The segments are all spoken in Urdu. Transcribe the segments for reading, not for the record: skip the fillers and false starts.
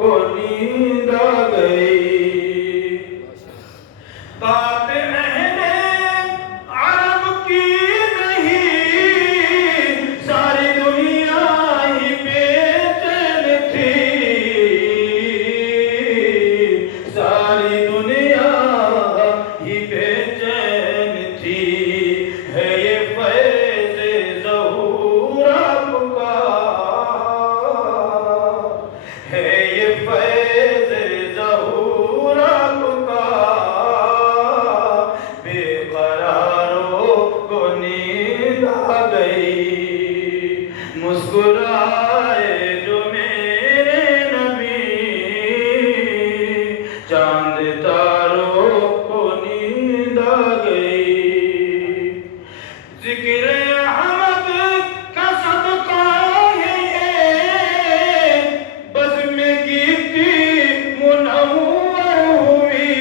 کو نیند آ گئی بات اہل عرب کی نہیں ساری دنیا ہی بے چین تھی ساری دنیا ہی بے چین تھی ہے یہ فیض ظہور آپ کا ہے یہ فیض ظہور آپ کا بے قراروں کو نیند آ گئی مسکرائے جو میرے نبی چاند تاروں کو نیند آ گئی ذکر احمد کا صدقہ ہے یہ بزم گیتی منور ہوئی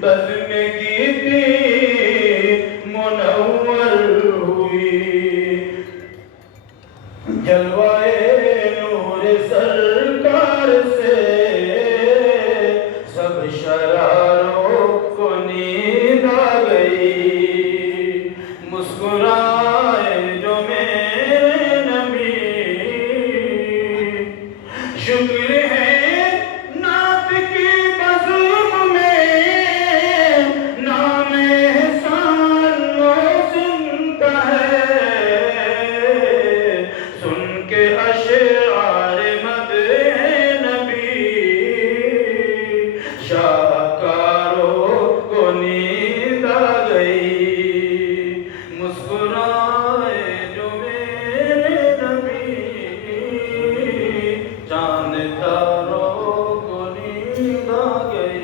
بزم گیتی منور ہوئی جلوائے نور سرکار سے سب شراروں کو نیند آ گئی مسکرائے جو میرے نبی شکر ہے نعت کی بزم میں نام احسان وہ سنتا ہے سن کے اشعار مدح نبی شاہکاروں کو نیند آ گئی مسکرائے جو میرے نبی چاند تاروں کو نیند آ گئی